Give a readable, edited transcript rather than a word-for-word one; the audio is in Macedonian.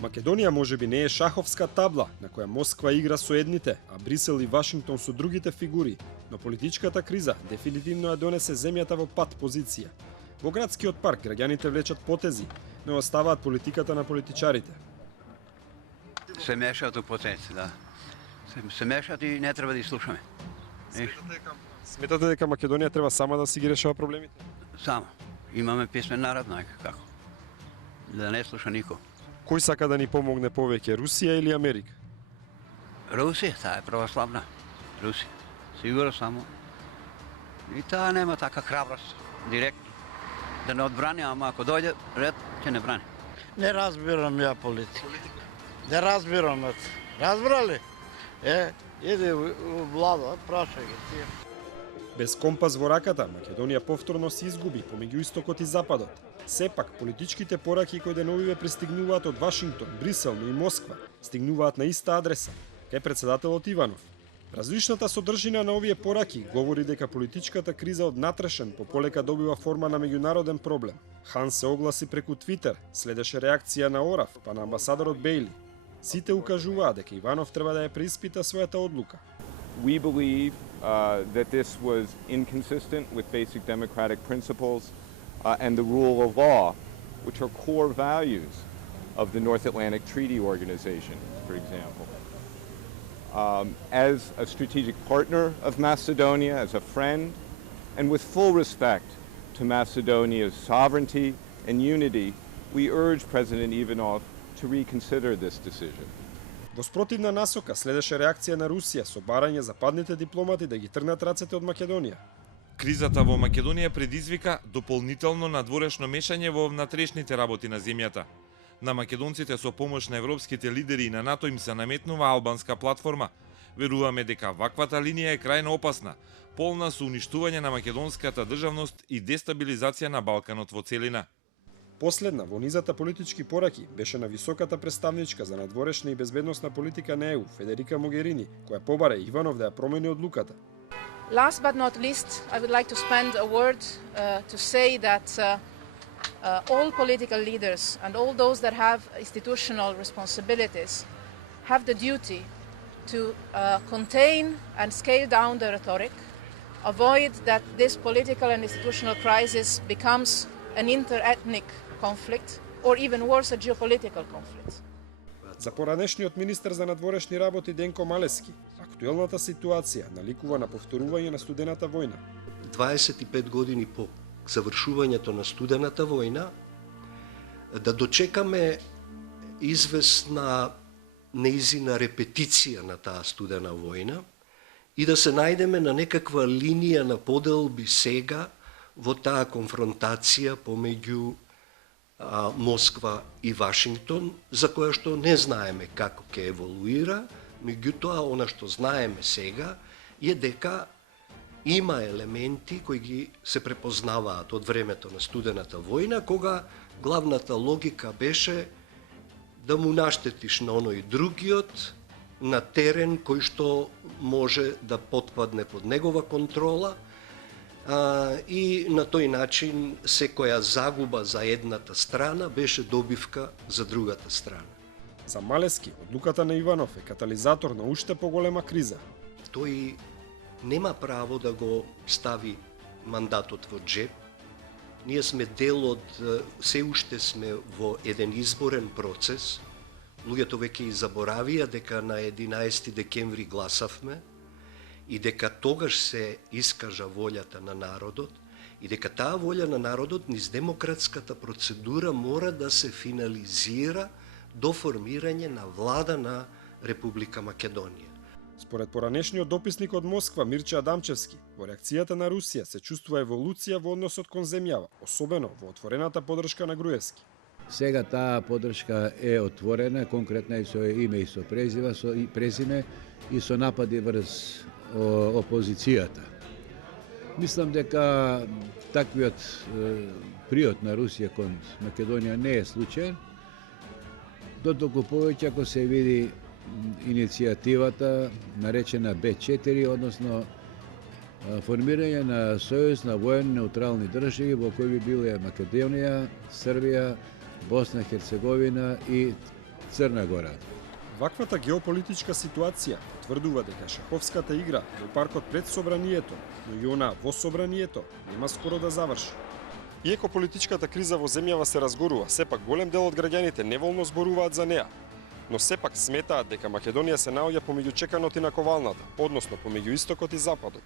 Македонија можеби не е шаховска табла на која Москва игра со едните, а Брисел и Вашингтон со другите фигури, но политичката криза дефинитивно ја донесе земјата во пат позиција. Во градскиот парк граѓаните влечат потези, но оставаат политиката на политичарите. Се мешаат у потези, да. Се мешаат и не треба да слушаме. Сметате дека Македонија треба сама да си ги решава проблемите? Само. Имаме писмен народ, како. Да не слуша нико. Кој сака да ни помогне повеќе, Русија или Америка? Русија, таа е православна. Русија. Сигурно само. И таа нема така храброст, директно. Да не одбрани, ама ако дојде ред, ќе не брани. Не разбирам ја политика. Не разбирам. Разбрали? Иди у влада, прашај ги тие. Без компас во раката, Македонија повторно се изгуби помеѓу истокот и западот. Сепак, политичките пораки кои деновиве пристигнуваат од Вашингтон, Брисел, но и Москва, стигнуваат на иста адреса, кај председателот Иванов. Различната содржина на овие пораки говори дека политичката криза од натрешен пополека добива форма на меѓународен проблем. Хан се огласи преку Твитер, следеше реакција на Орав, па на амбасадорот Бејли. Сите укажуваат дека Иванов треба да ја преиспита својата одлука. We believe that this was inconsistent with basic democratic principles and the rule of law, which are core values of the North Atlantic Treaty Organization, for example. As a strategic partner of Macedonia, as a friend, and with full respect to Macedonia's sovereignty and unity, we urge President Ivanov to reconsider this decision. Во спротивна насока следеше реакција на Русија со барање западните дипломати да ги тргнат рацете од Македонија. Кризата во Македонија предизвика дополнително надворешно мешање во внатрешните работи на земјата. На македонците со помош на европските лидери и на НАТО им се наметнува албанска платформа. Веруваме дека ваквата линија е крајно опасна, полна со уништување на македонската државност и дестабилизација на Балканот во целина. Последна во низата политички пораки беше на високата представничка за надворешна и безбедносна политика на ЕУ, Федерика Могерини, која побара Иванов да ја промени одлуката. Last but not least, I would like to spend a word to say that all political leaders and all those that have institutional responsibilities have the duty to contain and scale down the rhetoric, avoid that this political and institutional crisis becomes an inter-ethnic conflict or even worse, a geopolitical conflict. За поранешниот министер за надворешни работи Денко Малески, актуелната ситуација наликува на повторување на студената војна. 25 години по завршувањето на студената војна, да дочекаме известна неизина репетиција на таа студена војна и да се најдеме на некаква линија на поделби сега во таа конфронтација помеѓу Москва и Вашингтон, за која што не знаеме како ќе еволуира, меѓутоа она што знаеме сега е дека има елементи кои ги се препознаваат од времето на студената војна, кога главната логика беше да му наштетиш на оној другиот на терен кој што може да потпадне под негова контрола, и на тој начин секоја загуба за едната страна беше добивка за другата страна. За Малески, одлуката на Иванов е катализатор на уште поголема криза. Тој нема право да го стави мандатот во джеб. Ние сме дел од, се уште сме во еден изборен процес. Луѓето веќе и заборавија дека на 11 декември гласавме и дека тогаш се искажа волјата на народот и дека таа волја на народот низ демократската процедура мора да се финализира до формирање на влада на Република Македонија. Според поранешниот дописник од Москва Мирче Адамчевски, во реакцијата на Русија се чувствува еволуција во односот кон земјава, особено во отворената поддршка на Груевски. Сега таа поддршка е отворена, конкретно и со име и со презиме и со напади врз опозицијата. Мислам дека таквиот приот на Русија кон Македонија не е случаен, дотолку повеќе ако се види иницијативата наречена Б4, односно формирање на сојуз на военно-неутрални држави во кои би биле Македонија, Србија, Босна, Херцеговина и Црна Гора. Ваквата геополитичка ситуација потврдува дека шаховската игра во паркот пред собранието, но и она во собранието, нема скоро да заврши. Иако политичката криза во земјава се разгорува, сепак голем дел од граѓаните неволно зборуваат за неа. Но сепак сметаат дека Македонија се наоѓа помеѓу чеканот и наковалната, односно помеѓу истокот и западот.